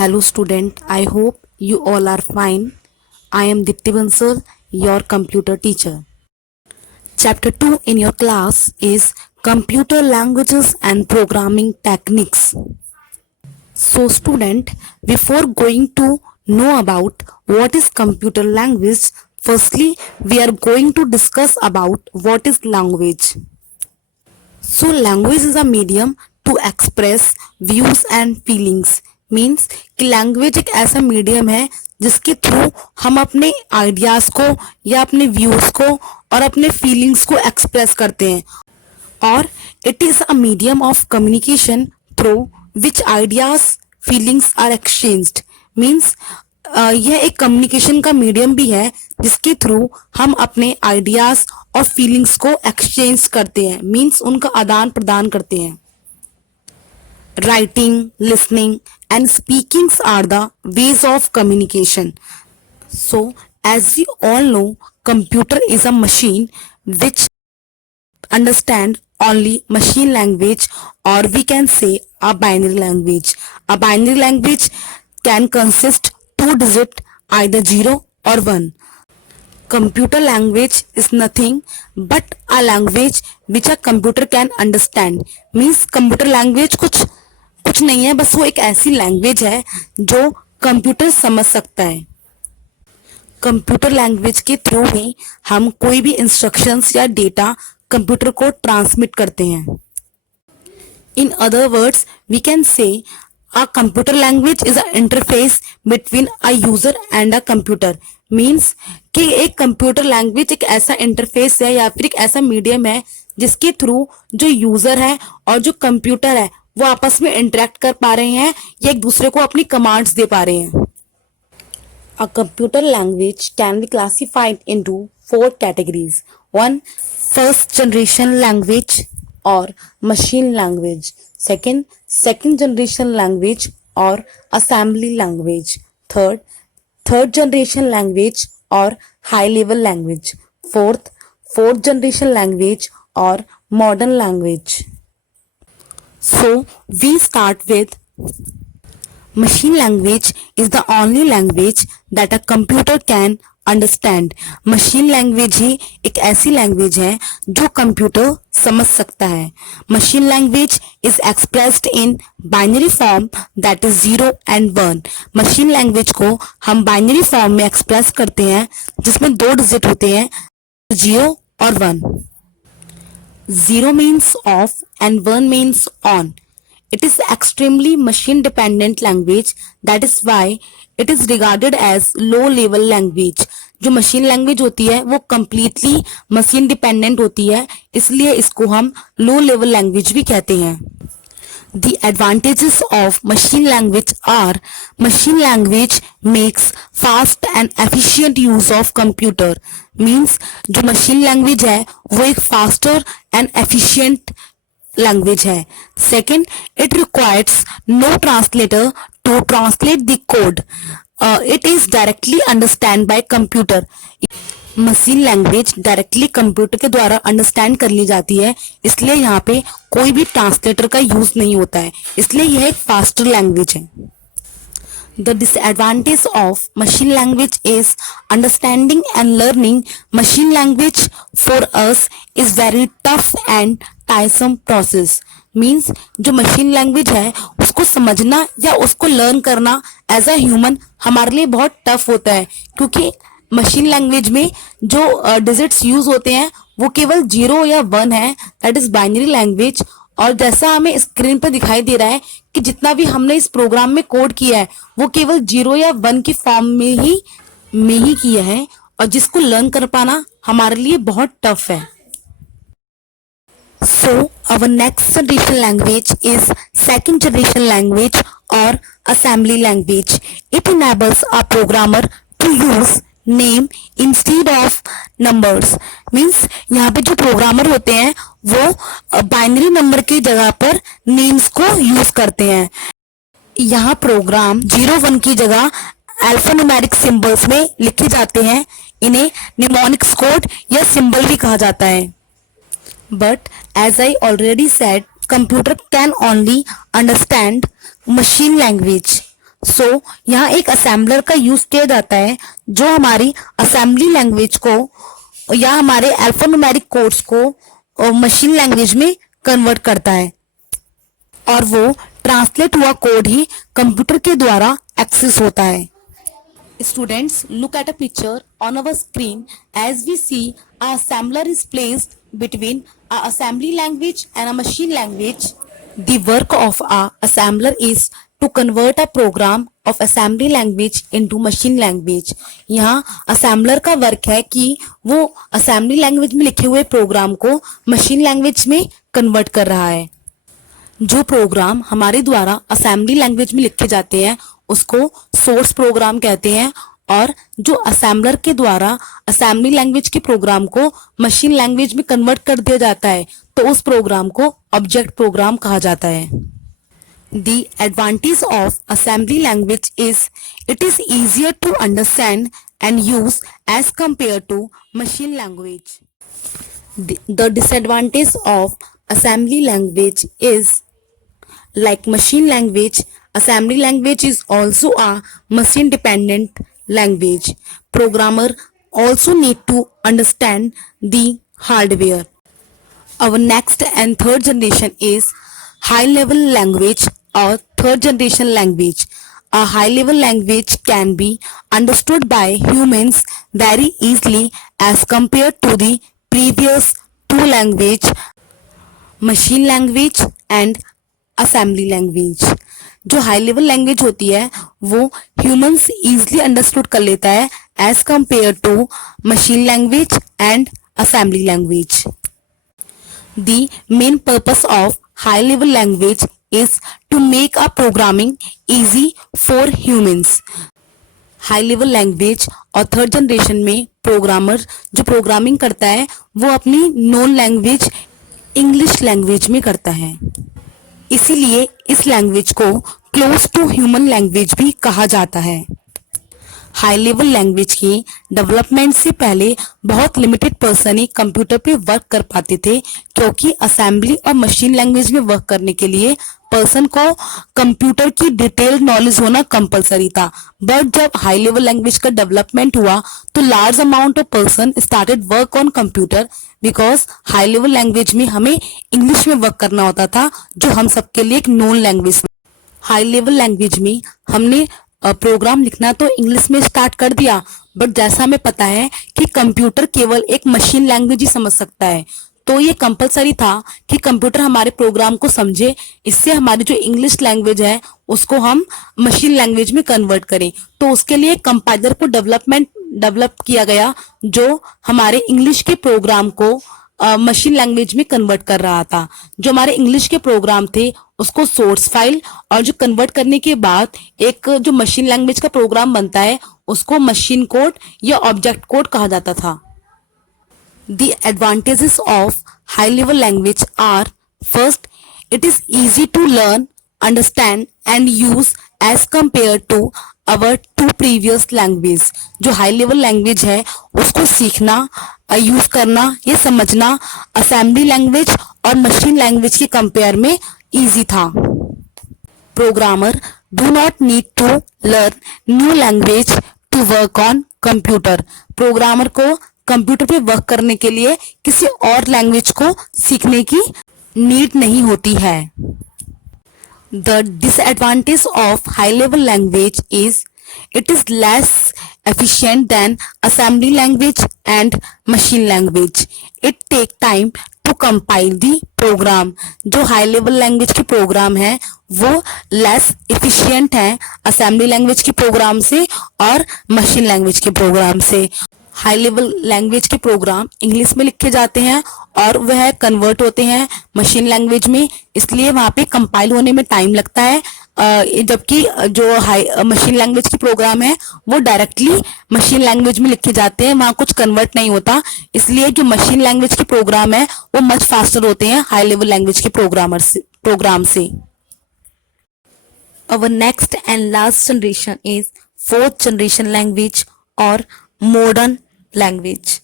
Hello student, I hope you all are fine. I am Dipti Bansal, your computer teacher. Chapter 2 in your class is Computer Languages and Programming Techniques. So student, before going to know about what is computer language, firstly we are going to discuss about what is language. So language is a medium to express views and feelings. Means कि language एक ऐसा medium है जिसके through हम अपने ideas को या अपने व्यूज को और अपने फीलिंग्स को एक्सप्रेस करते हैं, और it is a medium of communication through which ideas feelings are exchanged. Means यह एक कम्युनिकेशन का मीडियम भी है जिसके थ्रू हम अपने आइडियाज और फीलिंग्स को एक्सचेंज करते हैं, मीन्स उनका आदान प्रदान करते हैं. Writing, listening and speaking are the ways of communication. So, as we all know, computer is a machine which understand only machine language, or we can say a binary language. A binary language can consist two digit, either 0 or 1. Computer language is nothing but a language which a computer can understand. Means computer language कुछ नहीं है, बस वो एक ऐसी language है जो computer समझ सकता है. कंप्यूटर लैंग्वेज के थ्रू ही हम कोई भी इंस्ट्रक्शंस या डेटा कंप्यूटर को ट्रांसमिट करते हैं. In other words we can say a computer language is a interface between a user and a computer. Means कि एक कंप्यूटर लैंग्वेज एक ऐसा इंटरफेस है या फिर एक ऐसा मीडियम है जिसके थ्रू जो यूजर है और जो कंप्यूटर है वो आपस में इंटरेक्ट कर पा रहे हैं या एक दूसरे को अपनी कमांड्स दे पा रहे हैं. A computer language can be classified into 4 categories. 1, first generation language और machine language. Second generation language और assembly language. Third generation language और high level language. Fourth generation language और modern language. So we start with machine language is the only language that a computer can understand. Machine language ही एक ऐसी language है जो computer समझ सकता है. Machine language is expressed in binary form, that is 0 and 1. Machine language को हम binary form में express करते हैं जिसमें 2 digit होते हैं, 0 और 1. 0 means off and 1 means on. It is extremely machine dependent language, that is why it is regarded as low level language. जो मशीन लैंग्वेज होती है वो completely मशीन डिपेंडेंट होती है, इसलिए इसको हम लो लेवल लैंग्वेज भी कहते हैं. The advantages of machine language are machine language makes fast and efficient use of computer. Means जो machine language है वो एक faster and efficient language है. Second, it requires no translator to translate the code. It is directly understand by computer. Machine language directly computer के द्वारा understand कर ली जाती है, इसलिए यहाँ पे कोई भी ट्रांसलेटर का यूज नहीं होता है, इसलिए यह एक फास्टर लैंग्वेज है. The disadvantage of machine language is understanding and learning machine language for us is very tough and tiresome process. Means जो मशीन लैंग्वेज है उसको समझना या उसको लर्न करना एज अ ह्यूमन हमारे लिए बहुत टफ होता है, क्योंकि मशीन लैंग्वेज में जो डिजिट्स यूज होते हैं वो केवल 0 या 1 है, दैट इज बाइनरी लैंग्वेज. और जैसा हमें स्क्रीन पर दिखाई दे रहा है कि जितना भी हमने इस प्रोग्राम में कोड किया है वो केवल 0 या 1 की फॉर्म में ही किया है, और जिसको लर्न कर पाना हमारे लिए बहुत टफ है. So our next generation language is second generation language or assembly language. It enables a programmer to use name instead of numbers. Means यहाँ पे जो प्रोग्रामर होते हैं वो बाइनरी नंबर की जगह पर नेम्स को यूज करते हैं. यहाँ प्रोग्राम 0-1 की जगह अल्फान्यूमेरिक सिंबल्स में लिखे जाते हैं, इन्हें निमोनिक्स कोड या सिंबल भी कहा जाता है. But as I already said, computer can only understand machine language. सो यहाँ एक असेंबलर का यूज किया जाता है जो हमारी असेंबली लैंग्वेज को या हमारे अल्फान्यूमेरिक कोड्स को मशीन लैंग्वेज में कन्वर्ट करता है और वो ट्रांसलेट हुआ कोड ही कंप्यूटर के द्वारा एक्सेस होता है. Students, look at a picture on our screen as we see a assembler is placed between a assembly language and a machine language. The work of a assembler is to convert a program of assembly language into machine language. यहाँ assembler का work है कि वो assembly language में लिखे हुए programme को machine language में कन्वर्ट कर रहा है. जो प्रोग्राम हमारे द्वारा असेंबली लैंग्वेज में लिखे जाते हैं उसको सोर्स प्रोग्राम कहते हैं और जो असेंबलर के द्वारा असेंबली लैंग्वेज के प्रोग्राम को मशीन लैंग्वेज में कन्वर्ट कर दिया जाता है तो उस प्रोग्राम को ऑब्जेक्ट प्रोग्राम कहा जाता है. The advantage of assembly language is it is easier to understand and use as compared to machine language. The disadvantage of assembly language is like machine language, assembly language is also a machine dependent language. Programmer also need to understand the hardware. Our next and third generation is high level language or third generation language. A high level language can be understood by humans very easily as compared to the previous two language, machine language and assembly language. जो high level language होती है वो humans easily understood कर लेता है as compare to machine language and assembly language. The main purpose of high level language is to make a programming easy for humans. High level language और third generation में programmer जो programming करता है वो अपनी नॉन लैंग्वेज इंग्लिश लैंग्वेज में करता है. इसीलिए इस लैंग्वेज को क्लोज टू ह्यूमन लैंग्वेज भी कहा जाता है. हाई लेवल लैंग्वेज की डेवलपमेंट से पहले बहुत लिमिटेड पर्सन ही कंप्यूटर पे वर्क कर पाते थे क्योंकि असेंबली और मशीन लैंग्वेज में वर्क करने के लिए पर्सन को कंप्यूटर की डिटेल्ड नॉलेज होना कंपलसरी था. बट जब हाई लेवल लैंग्वेज का डेवलपमेंट हुआ तो large amount of person started work on computer because high level language में हमें इंग्लिश में वर्क करना होता था जो हम सबके लिए एक known language. High level language में हमने प्रोग्राम लिखना तो इंग्लिश में स्टार्ट कर दिया बट जैसा हमें पता है कि कंप्यूटर केवल एक मशीन लैंग्वेज ही समझ सकता है तो ये कंपलसरी था कि कंप्यूटर हमारे प्रोग्राम को समझे. इससे हमारी जो इंग्लिश लैंग्वेज है उसको हम मशीन लैंग्वेज में कन्वर्ट करें. तो उसके लिए कंपाइलर को डेवलप किया गया जो हमारे इंग्लिश के प्रोग्राम को मशीन लैंग्वेज में कन्वर्ट कर रहा था. जो हमारे इंग्लिश के प्रोग्राम थे उसको सोर्स फाइल और जो कन्वर्ट करने के बाद एक जो मशीन लैंग्वेज का प्रोग्राम बनता है उसको मशीन कोड या ऑब्जेक्ट कोड कहा जाता था. The advantages of high level language are first, it is easy to learn, understand and use as compared to our two previous language. जो high level language है उसको सीखना यूज करना ये समझना असेंबली लैंग्वेज और मशीन लैंग्वेज के compare में इजी था. Programmer do not need to learn new language to work on computer. Programmer को कंप्यूटर पे वर्क करने के लिए किसी और लैंग्वेज को सीखने की नीड नहीं होती है. The disadvantage of high level language is it is less efficient than assembly language and machine language. It take time to compile the program. जो हाई लेवल लैंग्वेज के प्रोग्राम है वो लेस इफिशिएंट है assembly language के programme से और machine language के programme से. हाई लेवल लैंग्वेज के प्रोग्राम इंग्लिश में लिखे जाते हैं और वह कन्वर्ट होते हैं मशीन लैंग्वेज में इसलिए वहाँ पे कंपाइल होने में टाइम लगता है. जबकि जो हाई मशीन लैंग्वेज के प्रोग्राम है वो डायरेक्टली मशीन लैंग्वेज में लिखे जाते हैं वहाँ कुछ कन्वर्ट नहीं होता. इसलिए जो मशीन लैंग्वेज के प्रोग्राम है वो मच फास्टर होते हैं हाई लेवल लैंग्वेज के प्रोग्राम से. Our next and last generation is fourth generation language और modern language.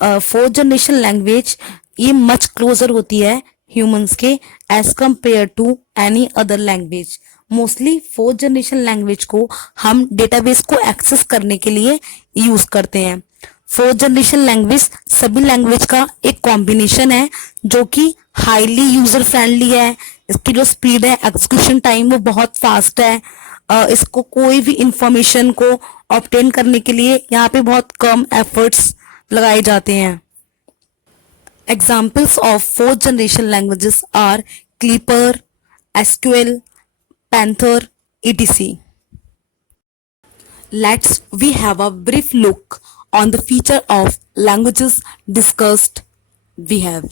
Fourth generation language ये मच क्लोजर होती है ह्यूमंस के as compare to any other language. Mostly fourth generation language को हम database को एक्सेस करने के लिए यूज करते हैं। फोर्थ जनरेशन लैंग्वेज सभी लैंग्वेज का एक कॉम्बिनेशन है जो कि हाईली यूजर फ्रेंडली है। इसकी जो स्पीड है, एग्जीक्यूशन टाइम, वो बहुत फास्ट है। इसको कोई भी इंफॉर्मेशन को ऑब्टेन करने के लिए यहाँ पे बहुत कम एफर्ट्स लगाए जाते हैं। Examples of fourth generation languages are Clipper, SQL, Panther, etc. Let's we have a brief look on the feature of languages discussed. We have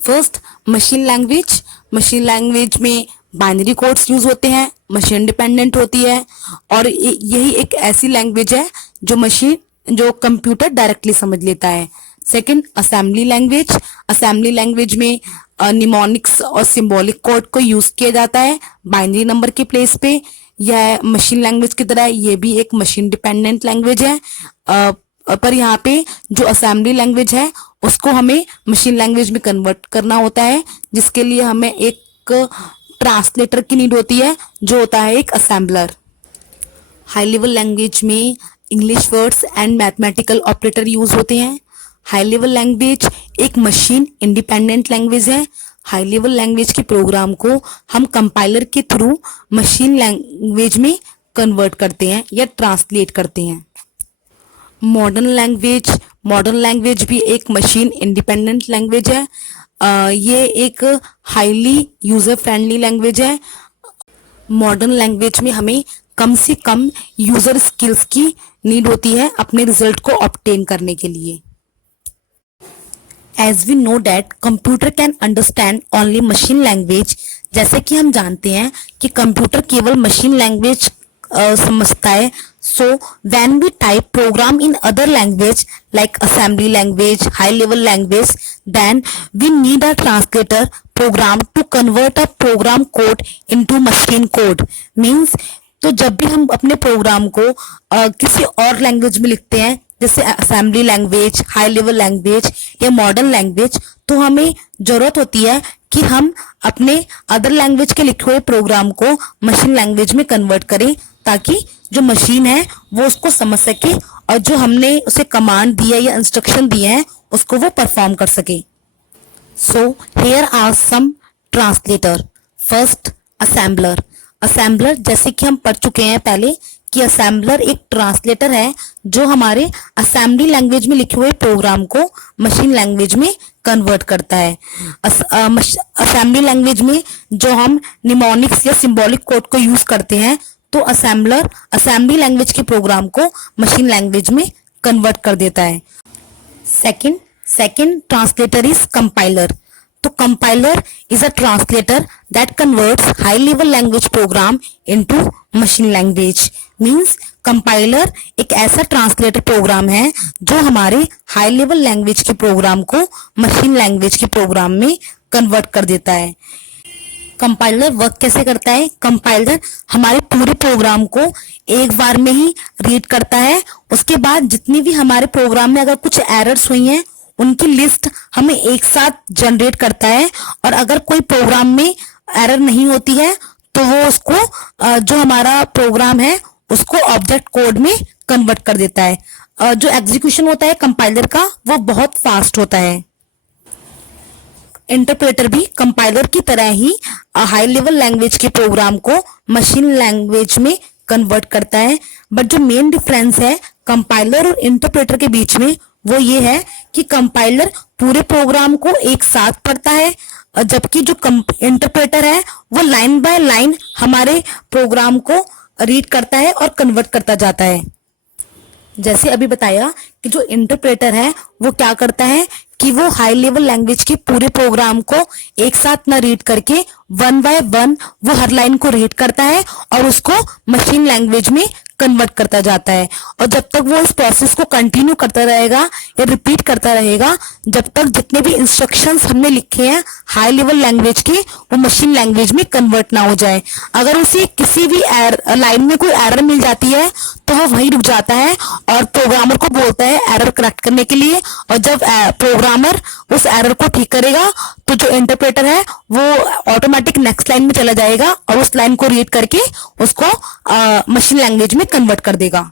first machine language. Machine language में बाइनरी कोड्स यूज होते हैं, machine dependent होती है और यही एक ऐसी language है जो कंप्यूटर डायरेक्टली समझ लेता है। Second, assembly language. Assembly language में निमोनिक्स और सिंबॉलिक कोड को यूज किया जाता है बाइनरी नंबर के प्लेस पे। यह मशीन लैंग्वेज की तरह ये भी एक मशीन डिपेंडेंट लैंग्वेज है, पर यहाँ पे जो असेंबली लैंग्वेज है उसको हमें मशीन लैंग्वेज में कन्वर्ट करना होता है, जिसके लिए हमें एक ट्रांसलेटर की नीड होती है जो होता है एक असेंबलर। हाई लेवल लैंग्वेज में English words and mathematical operator use होते हैं। हाई लेवल लैंग्वेज एक मशीन इंडिपेंडेंट लैंग्वेज है। हाई लेवल लैंग्वेज के प्रोग्राम को हम कंपाइलर के थ्रू मशीन लैंग्वेज में कन्वर्ट करते हैं या ट्रांसलेट करते हैं। मॉडर्न लैंग्वेज भी एक मशीन इंडिपेंडेंट लैंग्वेज है। ये एक हाईली यूजर फ्रेंडली लैंग्वेज है। मॉडर्न लैंग्वेज में हमें कम से कम यूजर स्किल्स की नीड होती है अपने रिजल्ट को ऑब्टेन करने के लिए। As we know that computer can understand only machine language, जैसे कि हम जानते हैं कि कंप्यूटर केवल मशीन लैंग्वेज समझता है। So when we type program in other language like assembly language, high level language, then we need a translator program to convert a program code into machine code. Means तो जब भी हम अपने programme को किसी और लैंग्वेज में लिखते हैं, जैसे assembly language, high level language या मॉडर्न लैंग्वेज, तो हमें जरूरत होती है कि हम अपने अदर लैंग्वेज के लिखे हुए प्रोग्राम को मशीन लैंग्वेज में कन्वर्ट करें, ताकि जो मशीन है वो उसको समझ सके और जो हमने उसे कमांड दी है या इंस्ट्रक्शन दिए हैं उसको वो परफॉर्म कर सके। So here are some translator. First, assembler. Assembler, जैसे कि हम पढ़ चुके हैं पहले कि असेंबलर एक ट्रांसलेटर है जो हमारे असेंबली लैंग्वेज में लिखे हुए प्रोग्राम को मशीन लैंग्वेज में कन्वर्ट करता है। असेंबली लैंग्वेज में जो हम निमोनिक्स या सिंबॉलिक कोड को यूज करते हैं, तो असेंबलर असेंबली लैंग्वेज के प्रोग्राम को मशीन लैंग्वेज में कन्वर्ट कर देता है। Second translator is compiler. तो compiler is a translator that converts high level language program into machine language. Means compiler एक ऐसा ट्रांसलेटर प्रोग्राम है जो हमारे हाई लेवल लैंग्वेज के प्रोग्राम को मशीन लैंग्वेज के प्रोग्राम में कन्वर्ट कर देता है। कंपाइलर वर्क कैसे करता है? कंपाइलर हमारे पूरे प्रोग्राम को एक बार में ही रीड करता है। उसके बाद जितनी भी हमारे प्रोग्राम में अगर कुछ एरर्स हुई हैं उनकी लिस्ट हमें एक साथ जनरेट करता है, और अगर कोई प्रोग्राम में एरर नहीं होती है तो वो उसको जो हमारा प्रोग्राम है उसको ऑब्जेक्ट कोड में कन्वर्ट कर देता है। जो एग्जीक्यूशन होता है कंपाइलर का वो बहुत फास्ट होता है। इंटरप्रेटर भी कंपाइलर की तरह ही हाई लेवल लैंग्वेज के प्रोग्राम को मशीन लैंग्वेज में कन्वर्ट करता है, बट जो मेन डिफरेंस है कंपाइलर और इंटरप्रेटर के बीच में वो ये है कि कंपाइलर पूरे प्रोग्राम को एक साथ पढ़ता है, जबकि जो इंटरप्रेटर है वो लाइन बाय लाइन हमारे प्रोग्राम को रीड करता है और कन्वर्ट करता जाता है। जैसे अभी बताया कि जो इंटरप्रेटर है वो क्या करता है कि वो हाई लेवल लैंग्वेज के पूरे प्रोग्राम को एक साथ ना रीड करके वन बाय वन वो हर लाइन को रीड करता है और उसको मशीन लैंग्वेज में कन्वर्ट करता जाता है। और जब तक वो इस प्रोसेस को कंटिन्यू करता रहेगा या रिपीट करता रहेगा, जब तक जितने भी इंस्ट्रक्शंस हमने लिखे हैं हाई लेवल लैंग्वेज के वो मशीन लैंग्वेज में कन्वर्ट ना हो जाए। अगर उसे किसी भी लाइन में कोई एरर मिल जाती है तो वो वहीं रुक जाता है और प्रोग्रामर को बोलता है एरर करेक्ट करने के लिए। और जब प्रोग्रामर उस एरर को ठीक करेगा तो जो इंटरप्रेटर है वो ऑटोमेटिक नेक्स्ट लाइन में चला जाएगा और उस लाइन को रीड करके उसको मशीन लैंग्वेज में कन्वर्ट कर देगा।